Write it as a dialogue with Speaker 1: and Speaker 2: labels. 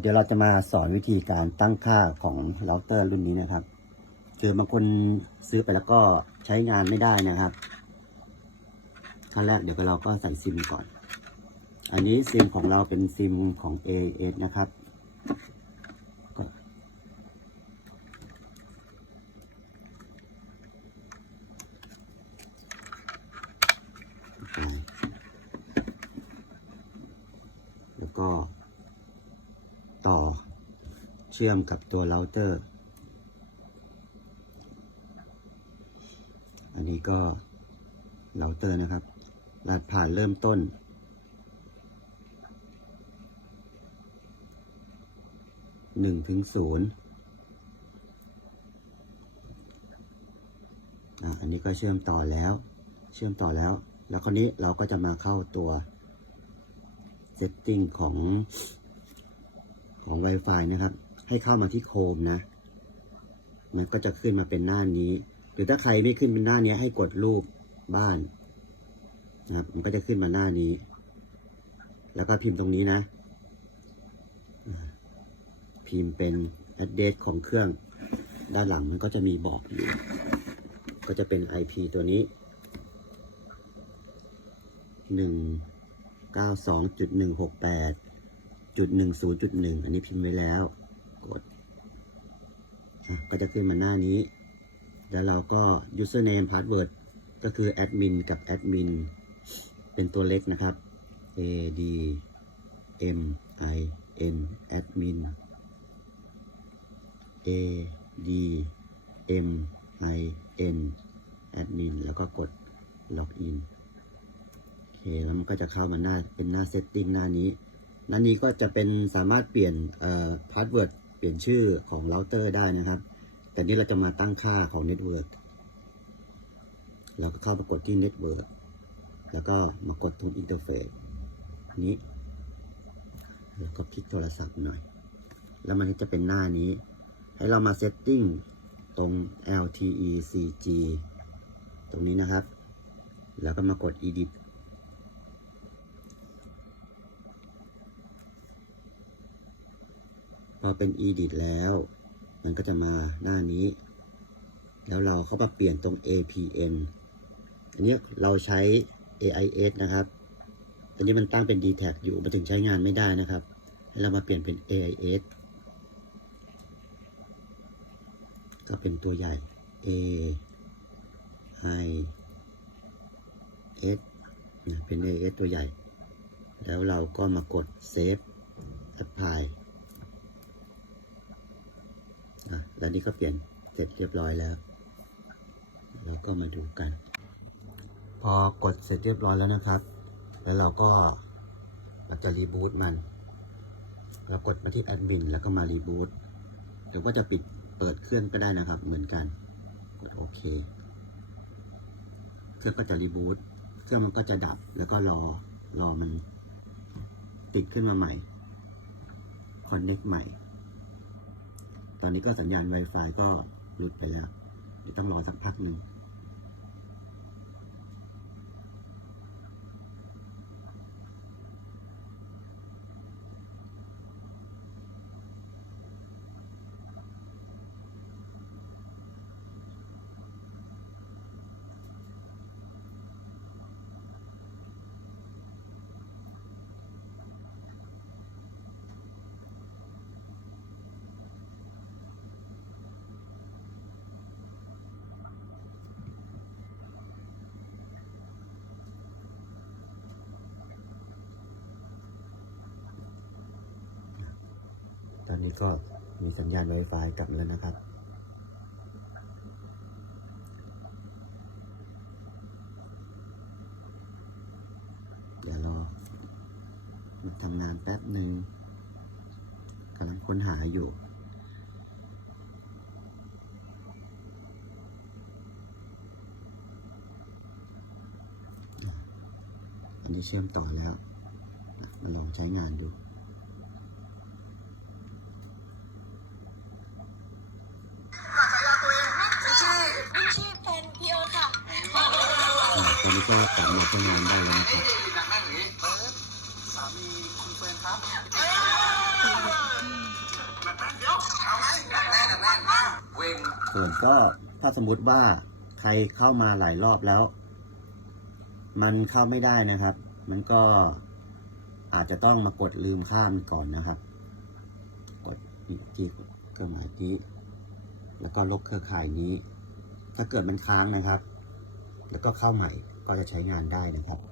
Speaker 1: เดี๋ยวเราจะมาสอนวิธีการตั้งค่าของเราเตอร์รุ่นนี้นะครับ คือบางคนซื้อไปแล้วก็ใช้งานไม่ได้นะครับขั้นแรกเดี๋ยวเราก็ใส่ซิมก่อน อันนี้ซิมของเราเป็นซิมของ AS นะครับก็ไปแล้วก็ ต่อ เชื่อมกับตัวเราเตอร์ อันนี้ก็เราเตอร์นะครับ รหัสผ่านเริ่มต้น หนึ่งถึงศูนย์อะอันนี้ก็เชื่อมต่อแล้ว เชื่อมต่อแล้ว แล้วคราวนี้เราก็จะมาเข้าตัว setting ของ ของ Wi-Fi นะครับ ให้เข้ามาที่โคมนะมันก็จะขึ้นมาเป็นหน้านี้ หรือถ้าใครไม่ขึ้นเป็นหน้านี้ให้กดรูปบ้านนะครับ มันก็จะขึ้นมาหน้านี้ แล้วก็พิมพ์ตรงนี้นะ พิมพ์เป็น address ของเครื่อง ด้านหลังมันก็จะมีบอกอยู่ ก็จะเป็น IP ตัวนี้หนึ่งเก้าสองจุดหนึ่งหกแปด จุดหนึ่งศูนย์จุดหนึ่งอันนี้พิมพ์ไว้แล้ว กด ก็จะขึ้นมาหน้านี้ แล้วเราก็ username password ก็คือ admin กับ admin เป็นตัวเล็กนะครับ a d m i n admin a d m i n admin แล้วก็กด login โอเค แล้วมันก็จะเข้ามาหน้าเป็นหน้า setting หน้านี้ หน้านี้ก็จะเป็นสามารถเปลี่ยนเอ่อพาสเวิร์ดเปลี่ยนชื่อของเราเตอร์ได้นะครับ แต่นี่เราจะมาตั้งค่าของเน็ตเวิร์กเราก็เข้ามากดที่เน็ตเวิร์กแล้วก็มากดตรงอินเทอร์เฟซนี้ แล้วก็คลิกโทรศัพท์หน่อย แล้วมันจะเป็นหน้านี้ ให้เรามาเซตติ้งตรง LTE 4G ตรงนี้นะครับ แล้วก็มากด edit พอเป็น edit แล้ว มันก็จะมาหน้านี้ แล้วเราเข้ามาเปลี่ยนตรง APN อันนี้เราใช้ AIS นะครับตอนนี้มันตั้งเป็น d t a c อยู่ มันถึงใช้งานไม่ได้นะครับ ให้เรามาเปลี่ยนเป็น AIS ก็เป็นตัวใหญ่ A I S เป็น AIS ตัวใหญ่ แล้วเราก็มากด Save Apply อะแล้วนี่ก็เปลี่ยนเสร็จเรียบร้อยแล้ว เราก็มาดูกัน พอกดเสร็จเรียบร้อยแล้วนะครับ แล้วเราก็เราจะรีบูตมัน เรากดมาที่แอดมินแล้วก็มารีบูตหรือว่าจะปิดเปิดเครื่องก็ได้นะครับ เหมือนกัน กดโอเค เครื่องก็จะรีบูตเครื่องมันก็จะดับแล้วก็รอรอมันติดขึ้นมาใหม่คอนเน็กใหม่ ตอนนี้ก็สัญญาณ Wi-Fi ก็หลุดไปแล้วเดี๋ยวต้องรอสักพักหนึ่ง ต อนนี้ก็มีสัญญาณ Wi-Fi กลับแล้วนะครับ เดี๋ยวรอมันทำงานแป๊บหนึ่งกำลังค้นหาอยู่อันนี้เชื่อมต่อแล้ว มาลองใช้งานดู ก็กลับมาทำงานได้แล้วครับ
Speaker 2: ผม
Speaker 1: ก็ถ้าสมมติว่าใครเข้ามาหลายรอบแล้ว มันเข้าไม่ได้นะครับ มันก็อาจจะต้องมากดลืมข้ามก่อนนะครับ กดที่เครื่องหมายที่แล้วก็ลบเครือข่ายนี้ ถ้าเกิดมันค้างนะครับ แล้วก็เข้าใหม่ ก็จะใช้งานได้นะครับ